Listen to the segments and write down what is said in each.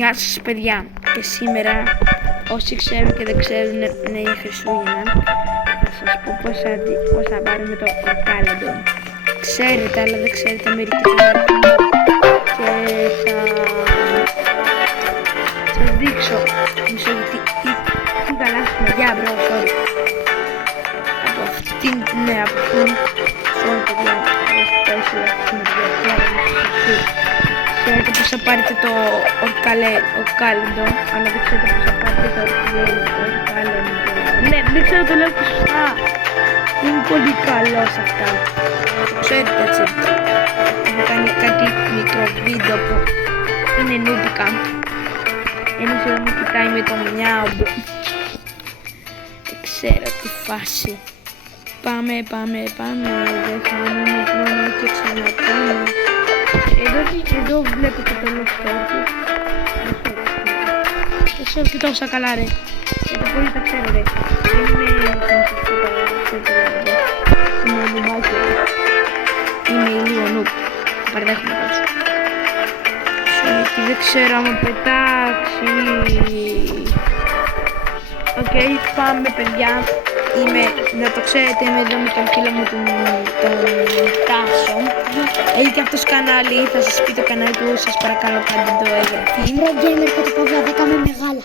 Γεια σας παιδιά, και σήμερα όσοι ξέρουν και δεν ξέρουν να είναι Χριστούγεννα θα σας πω πώς θα πάρουμε το κάλεντο. Ξέρετε, αλλά δεν ξέρετε μερικοί τον αριθμό και θα σας δείξω μισό γιατί τι γαλάσουμε για μπρο, sorry. Από αυτήν την sorry παιδιά, έχω ξέρετε πώς θα πάρετε το ορκάλεντο, αλλά δεν ξέρετε πώς θα πάρετε το ορκάλεντο. Ναι, δεν ξέρω το λέω και σωστά. Είμαι πολύ καλός σε αυτά. Το ξέρετε έτσι. Έχω κάνει κάτι μικρό βίντεο που είναι νούμπικα. Ένας εδώ με κοιτάει με το μιάου. Δεν ξέρω τι φάση. Πάμε. Δεν θα μείνω χρόνο και ξαναπάμε. Εδώ βλέπετε το λοστόκι. Δεν ξέρω και τόσα καλά ρε. Γιατί πολύ τα ξέρω ρε. Είμαι νουμπάκι. Είμαι λίγο νουμπ. Παραδέχομαι πάντως. Γιατί δεν ξέρω άμα πετάξει. Οκ, πάμε παιδιά. Να το ξέρετε, είμαι εδώ με τον φίλο μου τον Τάσο. Έχει και αυτός κανάλι, θα σας πει το κανάλι του, σας παρακαλώ κάντε το εγγραφή. Pro Gamer κάτω παύλα 10 με μεγάλα.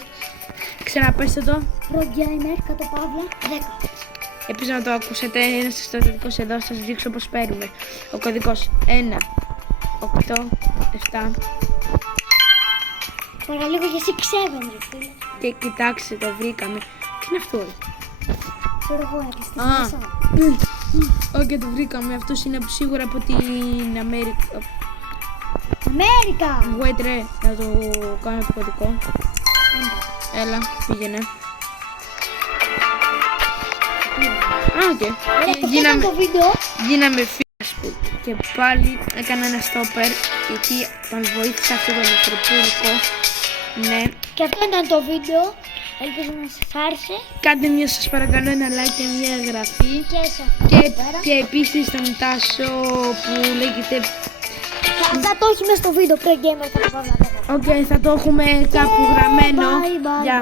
Ξαναπέστε το. Pro Gamer κάτω παύλα 10. Επίσης να το ακούσετε, είναι στο κωδικός εδώ, θα σας δείξω πώς παίρνουμε. Ο κωδικός 1, 8, 7. Παραλίγο για 6-7 ρε φίλε. Και κοιτάξτε, το βρήκαμε. Τι είναι αυτό? Ξέρω εγώ, έκλειστε μέσα. Όχι, το βρήκαμε. Αυτός είναι σίγουρα από την Αμέρικα. Αμέρικα! Wait ρε, να το κάνω το κωδικό. Έλα, πήγαινε. Οκ. Γίναμε το βίντεο. Γίναμε φίλοι. Και πάλι έκανα ένα stopper γιατί τον βοήθησα αυτό το ηλεκτροπούλικο. Ναι. Και αυτό ήταν το βίντεο. Ελπίζω να σας άρεσε. Κάντε μια, σας παρακαλώ, ένα like και μια εγγραφή. Και επίσης τον Τάσο που λέγεται. Θα το έχουμε στο βίντεο Pro Gamer κάτω παύλα 10. Οκ, θα το έχουμε κάπου γραμμένο. Bye. Γεια.